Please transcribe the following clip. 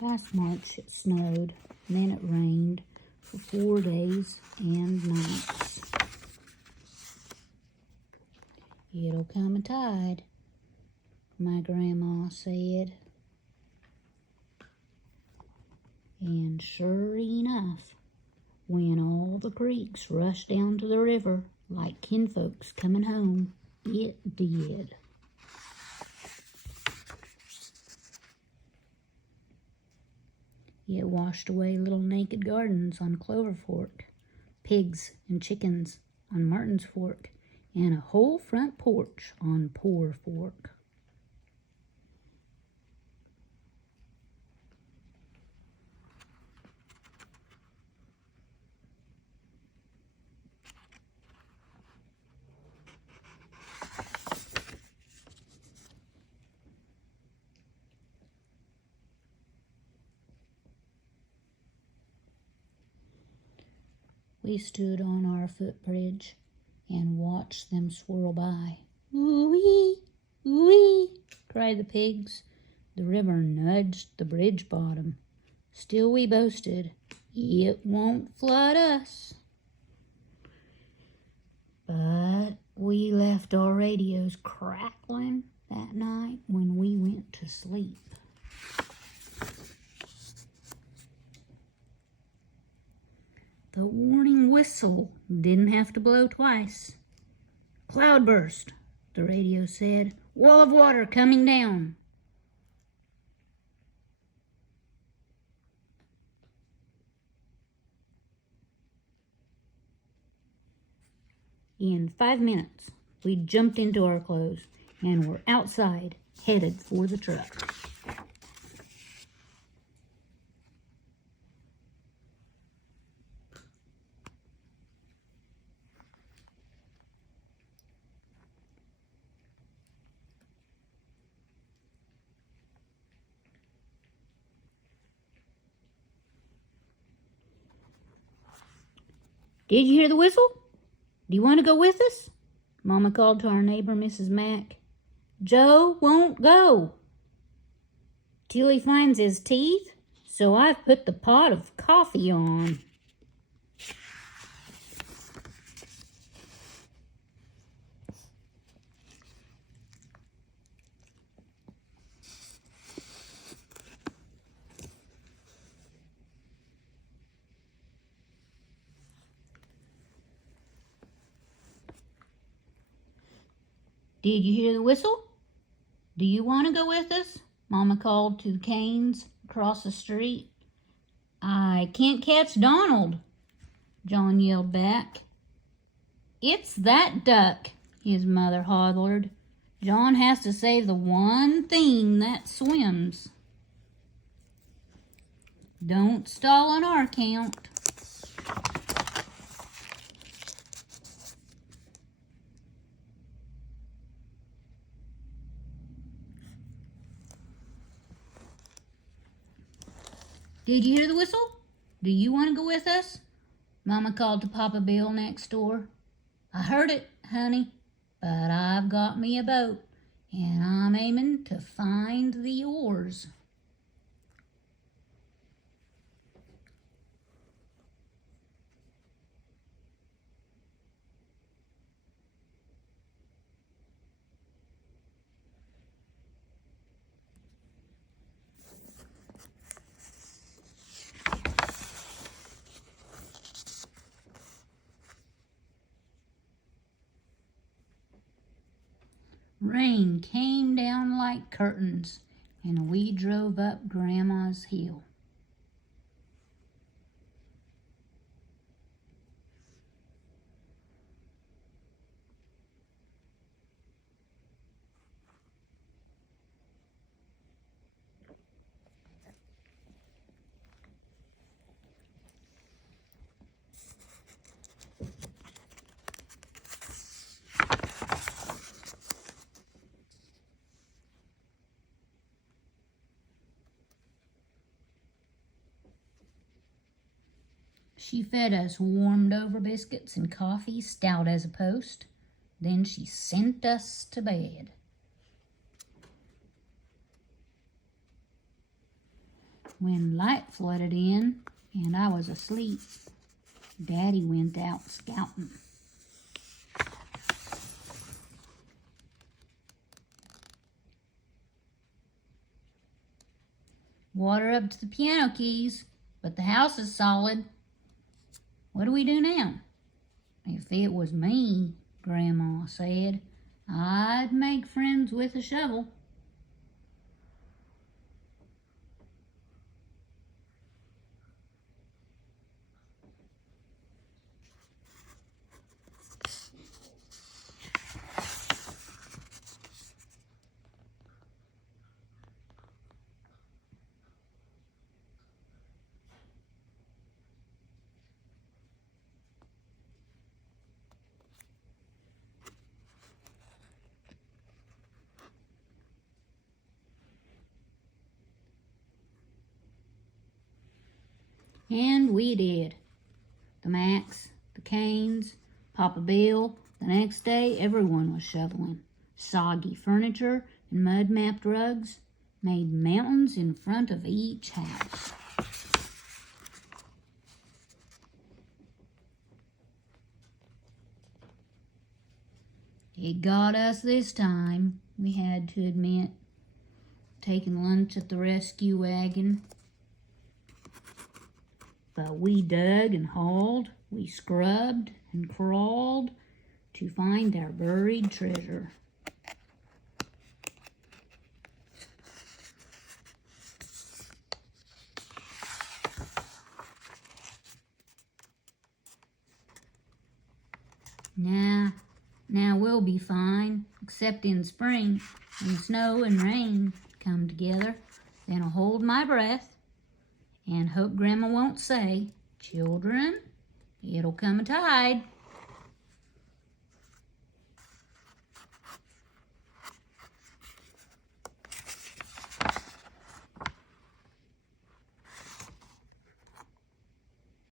Last March it snowed, and then it rained for 4 days and nights. It'll come a tide, my grandma said. And sure enough, when all the creeks rushed down to the river like kinfolks coming home, it did. It washed away little naked gardens on Clover Fork, pigs and chickens on Martin's Fork, and a whole front porch on Poor Fork. We stood on our footbridge and watched them swirl by. Ooh-wee, ooh-wee, cried the pigs. The river nudged the bridge bottom. Still we boasted, it won't flood us. But we left our radios crackling that night when we went to sleep. The warning whistle didn't have to blow twice. Cloudburst, the radio said. Wall of water coming down. In 5 minutes, we jumped into our clothes and were outside, headed for the truck. Did you hear the whistle? Do you want to go with us? Mama called to our neighbor, Mrs. Mack. Joe won't go till he finds his teeth, so I've put the pot of coffee on. Did you hear the whistle? Do you want to go with us? Mama called to the Canes across the street. I can't catch Donald, John yelled back. It's that duck, his mother hollered. John has to save the one thing that swims. Don't stall on our count. Did you hear the whistle? Do you want to go with us? Mama called to Papa Bill next door. I heard it, honey, but I've got me a boat, and I'm aiming to find the oars. Rain came down like curtains, and we drove up Grandma's hill. She fed us warmed-over biscuits and coffee, stout as a post. Then she sent us to bed. when light flooded in and I was asleep. Daddy went out scouting. Water up to the piano keys, but the house is solid. What do we do now? If it was me, Grandma said, I'd make friends with a shovel. And we did. The Macs, the Canes, Papa Bill. The next day, everyone was shoveling. Soggy furniture and mud-mapped rugs made mountains in front of each house. It got us this time, we had to admit. Taking lunch at the rescue wagon. But we dug and hauled, we scrubbed and crawled to find our buried treasure. Now we'll be fine, except in spring, when snow and rain come together. Then I'll hold my breath and hope Grandma won't say, "Children, it'll come a tide."